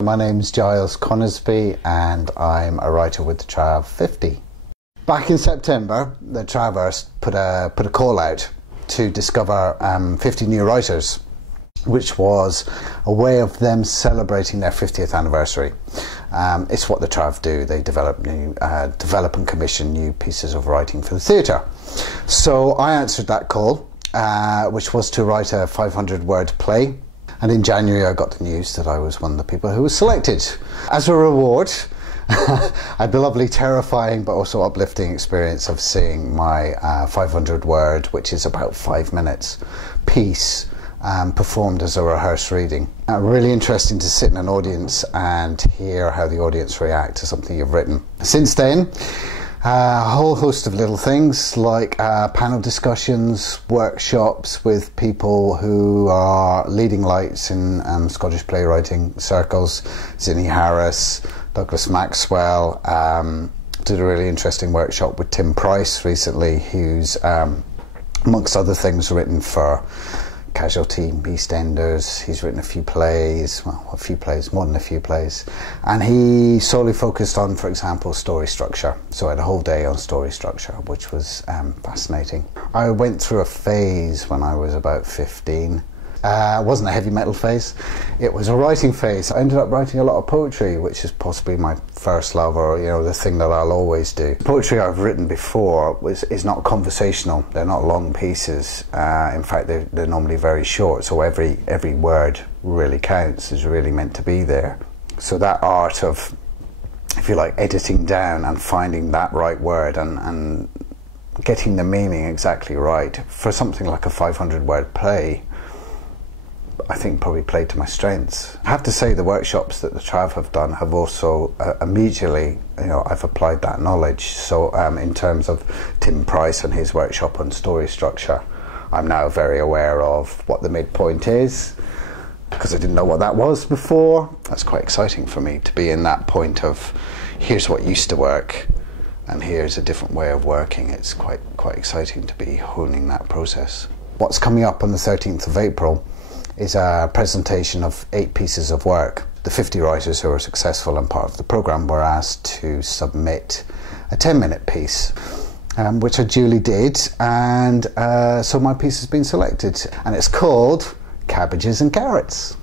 My name's Giles Conisbee and I'm a writer with the Trav 50. Back in September, the Travers put a call out to discover 50 new writers, which was a way of them celebrating their 50th anniversary. It's what the Trav do. They develop and commission new pieces of writing for the theatre. So I answered that call, which was to write a 500-word play. And in January I got the news that I was one of the people who was selected. As a reward, I had the lovely, terrifying but also uplifting experience of seeing my 500-word, which is about 5 minutes, piece performed as a rehearsed reading. Really interesting to sit in an audience and hear how the audience react to something you've written. Since then, a whole host of little things like panel discussions, workshops with people who are leading lights in Scottish playwriting circles. Zinnie Harris, Douglas Maxwell, did a really interesting workshop with Tim Price recently, who's amongst other things written for Casualty, EastEnders. He's written a few plays, well, more than a few plays, and he solely focused on, for example, story structure. So I had a whole day on story structure, which was fascinating. I went through a phase when I was about 15. It wasn't a heavy metal phase, it was a writing phase. I ended up writing a lot of poetry, which is possibly my first love, or the thing that I'll always do. Poetry I've written before is not conversational. They're not long pieces. In fact, they're normally very short, so every word really counts, is really meant to be there. So that art of, if you like, editing down and finding that right word and getting the meaning exactly right for something like a 500-word play, I think probably played to my strengths. I have to say the workshops that the Trav have done have also immediately, I've applied that knowledge. So in terms of Tim Price and his workshop on story structure, I'm now very aware of what the midpoint is, because I didn't know what that was before. That's quite exciting for me to be in that point of, here's what used to work and here's a different way of working. It's quite exciting to be honing that process. What's coming up on the 13th of April is a presentation of 8 pieces of work. The 50 writers who are successful and part of the programme were asked to submit a 10-minute piece, which I duly did, and so my piece has been selected, and it's called Cabbages and Carrots.